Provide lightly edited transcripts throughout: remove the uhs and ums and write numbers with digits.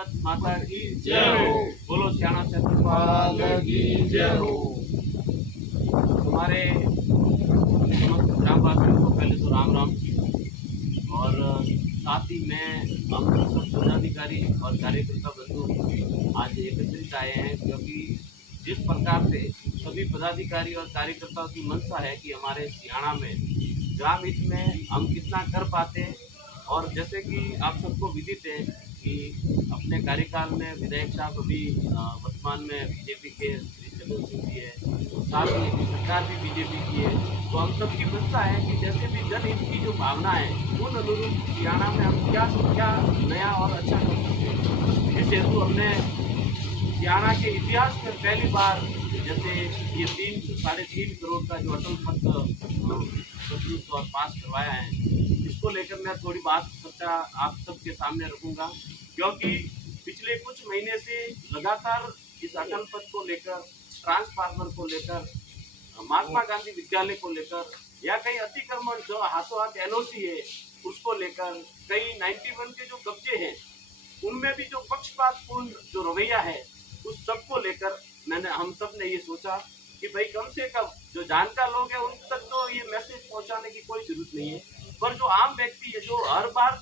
भारत माता की जय हो। बोलो सियाणा सतपाल की जय हो। हमारे समस्त ग्रामवासियों को पहले तो राम राम जी, और साथ ही में हम सब पदाधिकारी और कार्यकर्ता बंधु आज एकत्रित आए हैं, क्योंकि जिस प्रकार से सभी पदाधिकारी और कार्यकर्ताओं की मंशा है कि हमारे सियाणा में ग्राम हित में हम कितना कर पाते हैं। और जैसे कि आप सबको विदित है कि अपने कार्यकाल में विधायक साहब अभी वर्तमान में बीजेपी के श्री चंद्र सिंह जी है, साथ ही अभी सरकार भी बीजेपी की है। तो हम सबकी मंशा है कि जैसे भी जनहित की जो भावना है उन अनुरूप सियाणा में हम क्या से क्या नया और अच्छा कर सकते हैं। इस हेतु हमने सियाणा के इतिहास में पहली बार जैसे ये 3 से 3.5 करोड़ का जो अटल पत्र और पास करवाया है, इसको लेकर मैं थोड़ी बात चर्चा आप सबके सामने रखूंगा, क्योंकि पिछले कुछ महीने से लगातार इस अटल पथ को लेकर, ट्रांसफार्मर को लेकर, महात्मा गांधी विद्यालय को लेकर, या कई अतिक्रमण जो हाथों हाथ एनओसी है उसको लेकर, कई 91 के जो कब्जे हैं उनमें भी जो पक्षपातपूर्ण जो रवैया है उस सब को लेकर हम सब ने ये सोचा कि भाई कम से कम जो जानकार लोग हैं उन तक तो ये मैसेज पहुंचाने की कोई जरूरत नहीं है, पर जो आम व्यक्ति है, जो हर बार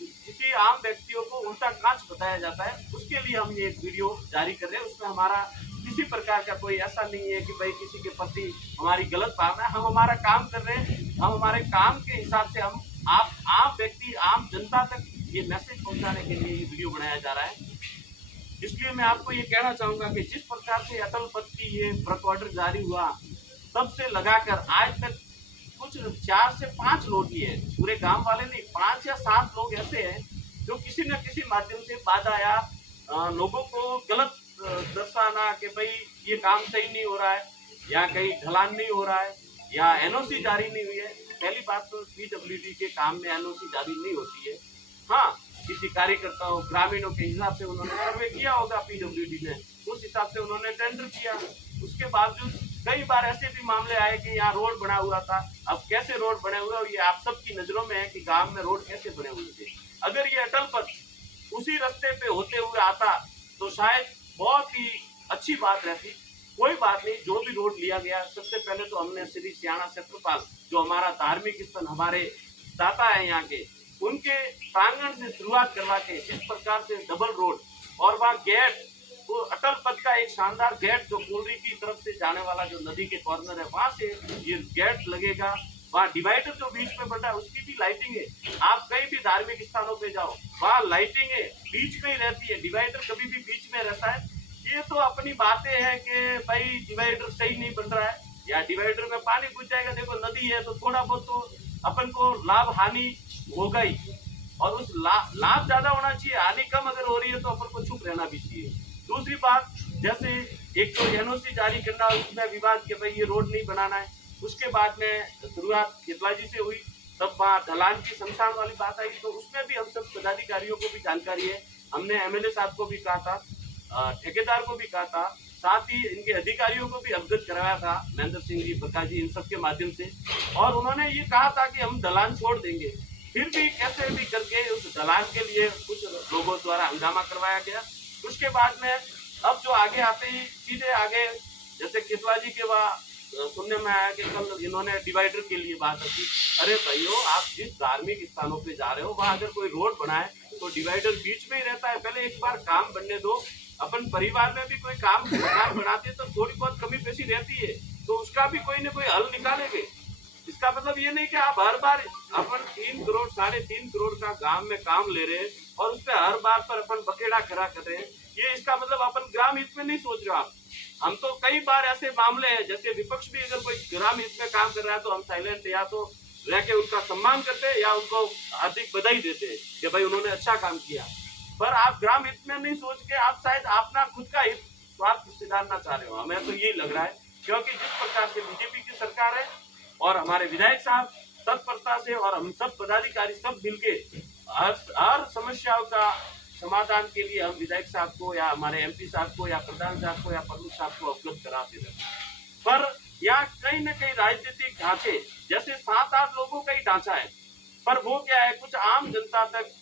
किसी आम व्यक्तियों को उल्टा कांच बताया जाता है, उसके लिए हम ये वीडियो जारी कर रहे हैं। उसमें हमारा किसी प्रकार का कोई ऐसा नहीं है कि भाई किसी के प्रति हमारी गलत भावना है। हम हमारा काम कर रहे हैं, हम हमारे काम के हिसाब से हम आप आम व्यक्ति, आम जनता तक ये मैसेज पहुंचाने के लिए ये वीडियो बनाया जा रहा है। इसलिए मैं आपको ये कहना चाहूंगा कि जिस प्रकार से अटल पथ की ये वर्क ऑर्डर जारी हुआ, तब से लगाकर आज तक कुछ 4 से 5 लोग ही है, पूरे गांव वाले नहीं, 5 या 7 लोग ऐसे हैं जो किसी न किसी माध्यम से बाधा या लोगों को गलत दर्शाना कि भाई ये काम सही नहीं हो रहा है, या कहीं ढलान नहीं हो रहा है, या एनओसी जारी नहीं हुई है। पहली बात तो पीडब्ल्यूडी के काम में एनओसी जारी नहीं होती है। हाँ, किसी कार्यकर्ताओं ग्रामीणों के हिसाब से उन्होंने सर्वे किया होगा पीडब्ल्यूडी ने, उस हिसाब से उन्होंने टेंडर किया। उसके बावजूद कई बार ऐसे भी मामले आए कि यहाँ रोड बना हुआ था। अब कैसे रोड बने हुए, और ये आप सबकी नजरों में है कि गांव में रोड कैसे बने हुए थे। अगर ये अटल पथ उसी रास्ते पे होते हुए आता तो शायद बहुत ही अच्छी बात रहती। कोई बात नहीं, जो भी रोड लिया गया, सबसे पहले तो हमने श्री सियाणा क्षेत्रपाल, जो हमारा धार्मिक स्थल, हमारे दाता है यहाँ के, उनके प्रांगण से शुरुआत करवा के इस प्रकार से डबल रोड, और वहाँ गेट, वो अटल पथ का एक शानदार गेट जो कोलरी की तरफ से जाने वाला जो नदी के कॉर्नर है, वहां से ये गेट लगेगा। वहाँ डिवाइडर जो बीच में बन रहा है उसकी भी लाइटिंग है। आप कहीं भी धार्मिक स्थानों पे जाओ, वहाँ लाइटिंग है, बीच में ही रहती है, डिवाइडर कभी भी बीच में रहता है। ये तो अपनी बातें हैं कि भाई डिवाइडर सही नहीं बन रहा है, या डिवाइडर में पानी घुस जाएगा। देखो नदी है तो थोड़ा बहुत तो अपन को लाभ हानि होगा ही, और उस लाभ ज्यादा होना चाहिए, हानि कम अगर हो रही है तो अपन को चुप रहना भी चाहिए। दूसरी बात, जैसे एक तो एनओसी जारी करना, उसमें विवाद के भाई ये रोड नहीं बनाना है। उसके बाद में शुरुआत खेतलाजी से हुई, तब वहाँ ढलान की शमशान वाली बात आई, तो उसमें भी हम सब पदाधिकारियों को भी जानकारी है। हमने एमएलए साहब को भी कहा था, ठेकेदार को भी कहा था, साथ ही इनके अधिकारियों को भी अवगत कराया था, महेंद्र सिंह जी, प्रकाश जी, इन सब के माध्यम से। और उन्होंने ये कहा था कि हम ढलान छोड़ देंगे। फिर भी कैसे भी करके उस ढलान के लिए कुछ लोगों द्वारा हंगामा करवाया गया। उसके बाद में अब जो आगे आते ही सीधे आगे, जैसे कितला जी के वहाँ सुनने में आया कि कल इन्होंने डिवाइडर के लिए बात की। अरे भाइयों, आप जिस धार्मिक स्थानों पे जा रहे हो वहां अगर कोई रोड बनाए तो डिवाइडर बीच में ही रहता है। पहले एक बार काम बनने दो। अपन परिवार में भी कोई काम बनाते तो थोड़ी बहुत कमी पेशी रहती है, तो उसका भी कोई ना कोई हल निकालेंगे। इसका मतलब ये नहीं कि आप हर बार अपन 3 करोड़ 3.5 करोड़ का गांव में काम ले रहे हैं और उस पर हर बार पर अपन बकेड़ा खड़ा कर रहे हैं। ये इसका मतलब अपन ग्राम हित में नहीं सोच रहे आप। हम तो कई बार ऐसे मामले हैं, जैसे विपक्ष भी अगर कोई ग्राम हित में काम कर रहा है तो हम साइलेंट या तो रह के उनका सम्मान करते हैं या उनको हार्दिक बधाई देते हैं कि भाई उन्होंने अच्छा काम किया। पर आप ग्राम हित में नहीं सोच के आप शायद अपना खुद का हित स्वार्थ सुधारना चाह रहे हो। हमें तो यही लग रहा है, क्योंकि जिस प्रकार से बीजेपी की सरकार है और हमारे विधायक साहब तत्परता से और हम सब पदाधिकारी सब मिलके हर समस्याओं का समाधान के लिए हम विधायक साहब को या हमारे एमपी साहब को या प्रधान साहब को या प्रमुख साहब को अवगत कराते रहते हैं। पर यहाँ कहीं न कहीं राजनीतिक ढांचे, जैसे 7-8 लोगों का ही ढांचा है, पर वो क्या है, कुछ आम जनता तक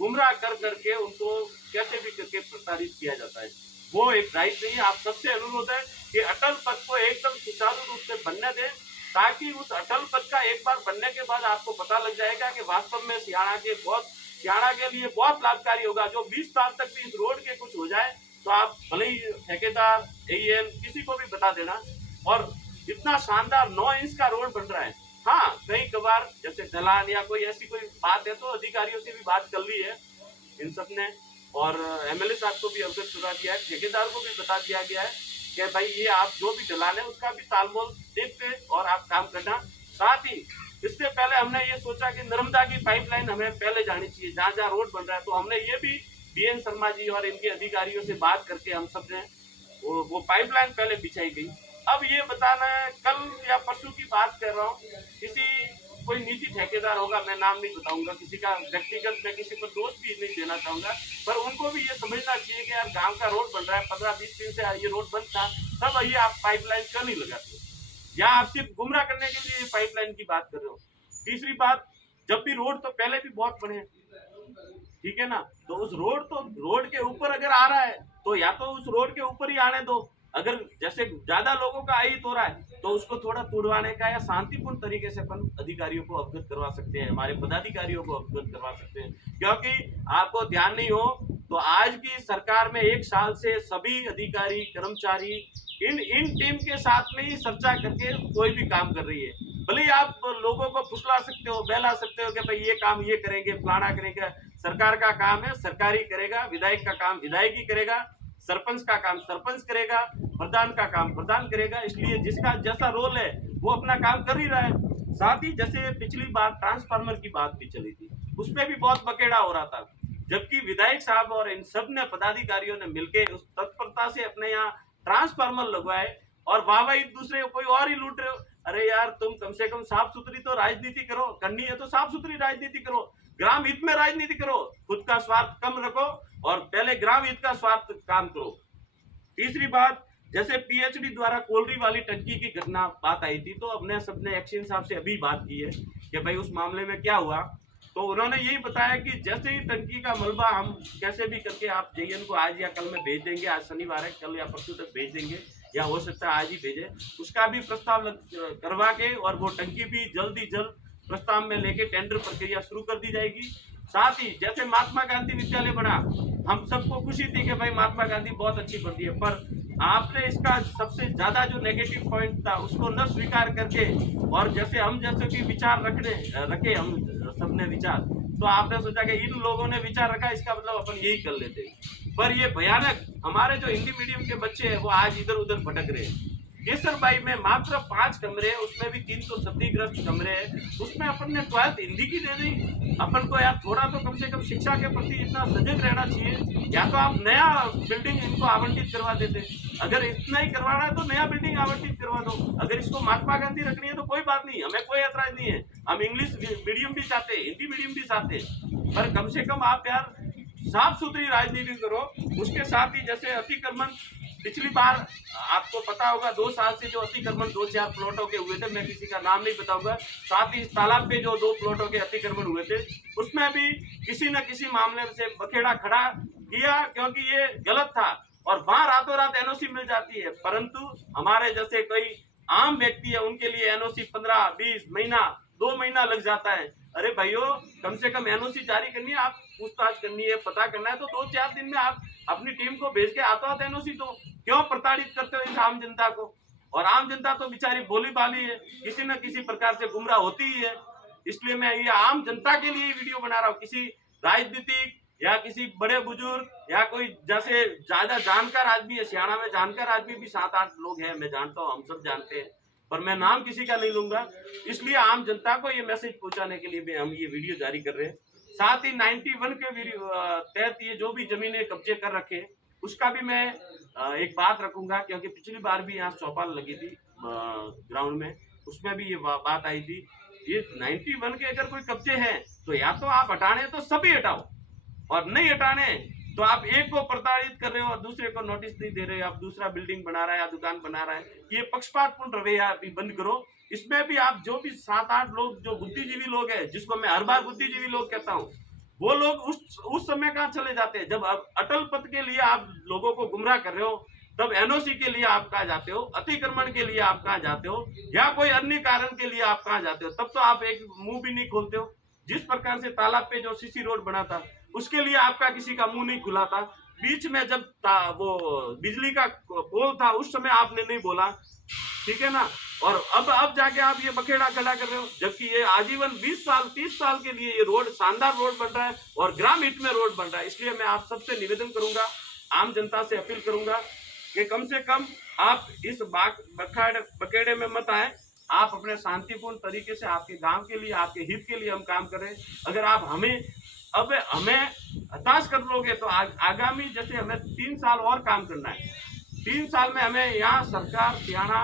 गुमराह कर करके उनको कैसे भी करके प्रताड़ित किया जाता है, वो एक राइट नहीं है। आप सबसे अनुरोध है कि अटल पथ को एकदम सुचारू रूप से बनने दें, ताकि उस अटल पथ का एक बार बनने के बाद आपको पता लग जाएगा कि वास्तव में सियाणा के लिए बहुत लाभकारी होगा। जो 20 साल तक भी इस रोड के कुछ हो जाए तो आप भले ही ठेकेदार, एईएल किसी को भी बता देना। और इतना शानदार 9 इंच का रोड बन रहा है। हाँ, कई कबार जैसे ढलान या कोई ऐसी कोई बात है तो अधिकारियों से भी बात कर ली है इन सब ने, और एमएलए साहब को भी अवगत करा दिया है, ठेकेदार को भी बता दिया गया है कि भाई ये आप जो भी ढलान है उसका भी तालमोल देखते और आप काम करना। साथ ही इससे पहले हमने ये सोचा कि नर्मदा की पाइपलाइन हमें पहले जानी चाहिए, जहाँ जहाँ रोड बन रहा है। तो हमने ये भी बीएन शर्मा जी और इनके अधिकारियों से बात करके हम सब ने वो पाइपलाइन पहले बिछाई गई। अब ये बताना है, कल या परसों की बात कर रहा हूँ, कोई निजी ठेकेदार होगा, मैं नाम नहीं बताऊंगा, किसी का व्यक्तिगत मैं किसी पर दोष भी नहीं देना चाहूंगा, पर उनको भी ये समझना चाहिए कि यार गांव का रोड बन रहा है, 15-20 दिन से ये रोड बंद था, तब ये आप पाइपलाइन क्यों नहीं लगाते, या आप सिर्फ गुमराह करने के लिए पाइपलाइन की बात कर रहे हो। तीसरी बात, जब भी रोड तो पहले भी बहुत बने, ठीक है ना, तो उस रोड के ऊपर अगर आ रहा है तो या तो उस रोड के ऊपर ही आने दो। अगर जैसे ज्यादा लोगों का अहित हो रहा है तो उसको थोड़ा तुड़वाने का या शांतिपूर्ण तरीके से अपन अधिकारियों को अवगत करवा सकते हैं, हमारे पदाधिकारियों को अवगत करवा सकते हैं। क्योंकि आपको ध्यान नहीं हो तो आज की सरकार में 1 साल से सभी अधिकारी कर्मचारी इन टीम के साथ में ही चर्चा करके कोई भी काम कर रही है। भले ही आप लोगों को फुसला सकते हो, बहला सकते हो कि भाई ये काम ये करेंगे, फलाना करेंगे, सरकार का काम है सरकारी करेगा, विधायक का काम विधायक ही करेगा, सरपंच का काम सरपंच करेगा, प्रधान का काम प्रधान करेगा। इसलिए जिसका जैसा रोल है वो अपना काम कर ही रहा है। साथ ही जैसे पिछली बार ट्रांसफार्मर की बात भी चली थी, उसमें भी बहुत बकेड़ा हो रहा था, जबकि विधायक साहब और इन सब ने पदाधिकारियों ने मिलकर उस तत्परता से अपने यहाँ ट्रांसफार्मर लगवाए, और वाह एक दूसरे को कोई और ही लूट रहे हो। अरे यार, तुम कम से कम साफ सुथरी तो राजनीति करो, करनी है तो साफ सुथरी राजनीति करो, ग्राम हित में राजनीति करो, खुद का स्वार्थ कम रखो और पहले ग्राम हित का स्वार्थ काम करो। तीसरी बात, जैसे पीएचडी द्वारा कोलरी वाली टंकी की घटना बात आई थी, तो हमने सबने एक्शन साहब से अभी बात की है कि भाई उस मामले में क्या हुआ। तो उन्होंने यही बताया कि जैसे ही टंकी का मलबा हम कैसे भी करके आप जेईएन को आज या कल में भेज देंगे, आज शनिवार है, कल या परसों तक भेज देंगे, या हो सकता है आज ही भेजे, उसका भी प्रस्ताव करवा के और वो टंकी भी जल्द ही जल्द प्रस्ताव में लेके टेंडर प्रक्रिया शुरू कर दी जाएगी। साथ ही जैसे महात्मा गांधी विद्यालय बना, हम सबको खुशी थी कि भाई महात्मा गांधी बहुत अच्छी बनती है, पर आपने इसका सबसे ज्यादा जो नेगेटिव पॉइंट था उसको न स्वीकार करके, और जैसे हम जैसे कि विचार रखे हम सबने विचार, तो आपने सोचा कि इन लोगों ने विचार रखा, इसका मतलब अपन यही कर लेते। पर ये भयानक, हमारे जो हिंदी मीडियम के बच्चे हैं वो आज इधर उधर भटक रहे हैं। केसरबाई में मात्र 5 कमरे, उसमें भी 300 क्षतिग्रस्त कमरे हैं, उसमें अपन ने 12th हिंदी की दे दी। अपन को यार थोड़ा तो कम से कम शिक्षा के प्रति इतना सजग रहना चाहिए, या तो आप नया बिल्डिंग इनको आवंटित करवा देते, अगर इतना ही करवाना है तो नया बिल्डिंग आवंटित करवा दो। अगर इसको महात्मा गांधी रखनी है तो कोई बात नहीं, हमें कोई ऐतराज नहीं है, हम इंग्लिश मीडियम भी चाहते, हिंदी मीडियम भी चाहते, पर कम से कम आप यार साफ सुथरी राजनीति करो। उसके साथ ही जैसे अतिक्रमण, पिछली बार आपको पता होगा 2 साल से जो अतिक्रमण 2-4 प्लॉटों के हुए थे, मैं किसी का नाम नहीं बताऊंगा, साथ ही इस तालाब पे जो 2 प्लॉटों के अतिक्रमण हुए थे, उसमें भी किसी न किसी मामले से बखेड़ा खड़ा किया, क्योंकि ये गलत था, और वहां रातों रात एनओसी मिल जाती है। परंतु हमारे जैसे कोई आम व्यक्ति है, उनके लिए एनओसी 15-20 महीना 2 महीना लग जाता है। अरे भाइयों, कम से कम एनओसी जारी करनी है, आप पूछताछ करनी है, पता करना है, तो 2-4 दिन में आप अपनी टीम को भेज के आता एनओसी दो। क्यों प्रताड़ित करते हो इस आम जनता को? और आम जनता तो बेचारी भोली भाली है, किसी न किसी प्रकार से गुमराह होती ही है। इसलिए मैं ये आम जनता के लिए वीडियो बना रहा हूँ, किसी राजनीतिक या किसी बड़े बुजुर्ग या कोई जैसे ज्यादा जानकार आदमी है, सियाणा में जानकार आदमी भी 7-8 लोग हैं, मैं जानता हूँ, हम सब जानते हैं, पर मैं नाम किसी का नहीं लूंगा। इसलिए आम जनता को ये मैसेज पहुंचाने के लिए भी हम ये वीडियो जारी कर रहे हैं। साथ ही 91 के तहत ये जो भी जमीनें कब्जे कर रखे, उसका भी मैं एक बात रखूंगा, क्योंकि पिछली बार भी यहाँ चौपाल लगी थी ग्राउंड में, उसमें भी ये बात आई थी। ये 91 के अगर कोई कब्जे हैं तो या तो आप हटाने तो सभी हटाओ, और नहीं हटाने तो आप एक को प्रताड़ित कर रहे हो और दूसरे को नोटिस नहीं दे रहे हो, आप दूसरा बिल्डिंग बना रहा है या दुकान बना रहा है, ये पक्षपातपूर्ण रवैया अभी बंद करो। इसमें भी आप जो भी 7-8 लोग जो बुद्धिजीवी लोग हैं, जिसको मैं हर बार बुद्धिजीवी लोग कहता हूँ, वो लोग उस समय कहाँ चले जाते हैं? जब अब अटल पथ के लिए आप लोगों को गुमराह कर रहे हो, तब एनओसी के लिए आप कहाँ जाते हो, अतिक्रमण के लिए आप कहाँ जाते हो, या कोई अन्य कारण के लिए आप कहाँ जाते हो? तब तो आप एक मुंह भी नहीं खोलते हो। जिस प्रकार से तालाब पे जो सीसी रोड बना था, उसके लिए आपका किसी का मुंह नहीं खुला था। बीच में जब वो बिजली का पोल था, उस समय आपने नहीं बोला, ठीक है ना। और अब जाके आप ये बखेड़ा खड़ा कर रहे हो, जबकि ये आजीवन 20 साल 30 साल के लिए ये रोड शानदार रोड बन रहा है और ग्राम हित में रोड बन रहा है। इसलिए मैं आप सबसे निवेदन करूंगा, आम जनता से अपील करूंगा कि कम से कम आप इस बखेड़े में मत आए। आप अपने शांतिपूर्ण तरीके से आपके गांव के लिए, आपके हित के लिए हम काम करें। अगर आप हमें हताश कर लोगे तो आगामी, जैसे हमें 3 साल और काम करना है, 3 साल में हमें यहाँ सरकार हरियाणा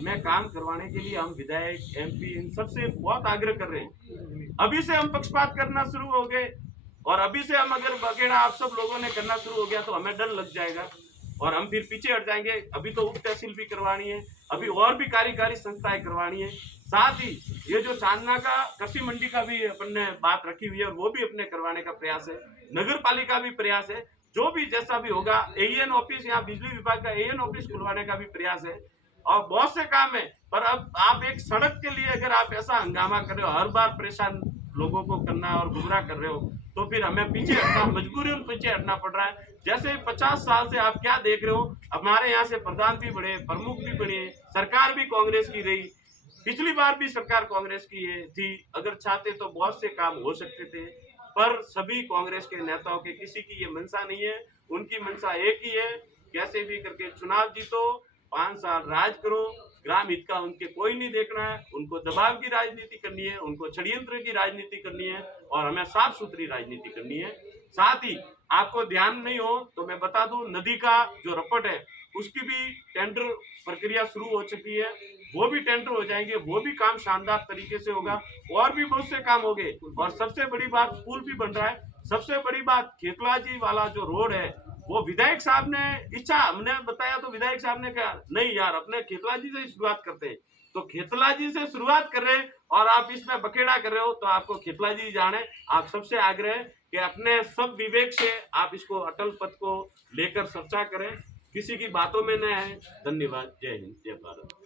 में काम करवाने के लिए हम विधायक, एमपी, इन सबसे बहुत आग्रह कर रहे हैं। अभी से हम पक्षपात करना शुरू हो गए और अभी से हम अगर बखेड़ा आप सब लोगों ने करना शुरू हो गया तो हमें डर लग जाएगा और हम फिर पीछे हट जाएंगे। अभी तो उप तहसील भी करवानी है, अभी और भी कार्यकारी संस्थाएं करवानी है। साथ ही ये जो चांदना का कृषि मंडी का भी अपन ने बात रखी हुई है और वो भी अपने करवाने का प्रयास है। नगर पालिका भी प्रयास है, जो भी जैसा भी होगा, एएन ऑफिस, यहाँ बिजली विभाग का एएन ऑफिस खुलवाने का भी प्रयास है और बहुत से काम है। पर अब आप एक सड़क के लिए अगर आप ऐसा हंगामा कर रहे हो, हर बार परेशान लोगों को करना और गुमराह कर रहे हो, तो फिर हमें पीछे हटना, मजबूरी पीछे हटना पड़ रहा है। जैसे 50 साल से आप क्या देख रहे हो, हमारे यहाँ से प्रधान भी बढ़े, प्रमुख भी बने, सरकार भी कांग्रेस की रही, पिछली बार भी सरकार कांग्रेस की थी। अगर चाहते तो बहुत से काम हो सकते थे, पर सभी कांग्रेस के नेताओं के किसी की ये मंशा नहीं है। उनकी मंशा एक ही है, कैसे भी करके चुनाव जीतो, 5 साल राज करो, ग्राम हित का उनके कोई नहीं देखना है। उनको दबाव की राजनीति करनी है, उनको षड्यंत्र की राजनीति करनी है और हमें साफ सुथरी राजनीति करनी है। साथ ही आपको ध्यान नहीं हो तो मैं बता दूं, नदी का जो रपट है उसकी भी टेंडर प्रक्रिया शुरू हो चुकी है, वो भी टेंडर हो जाएंगे, वो भी काम शानदार तरीके से होगा और भी बहुत से काम हो गए। और सबसे बड़ी बात, पुल भी बन रहा है। सबसे बड़ी बात, खेतलाजी वाला जो रोड है, वो विधायक साहब ने इच्छा, हमने बताया तो विधायक साहब ने कहा नहीं यार, अपने खेतलाजी से ही शुरुआत करते हैं। तो खेतलाजी से शुरुआत कर रहे हैं और आप इसमें बखेड़ा कर रहे हो, तो आपको खेतलाजी जाने। आप सबसे आग्रह है कि अपने सब विवेक से आप इसको अटल पथ को लेकर चर्चा करें, किसी की बातों में न है। धन्यवाद। जय हिंद, जय भारत।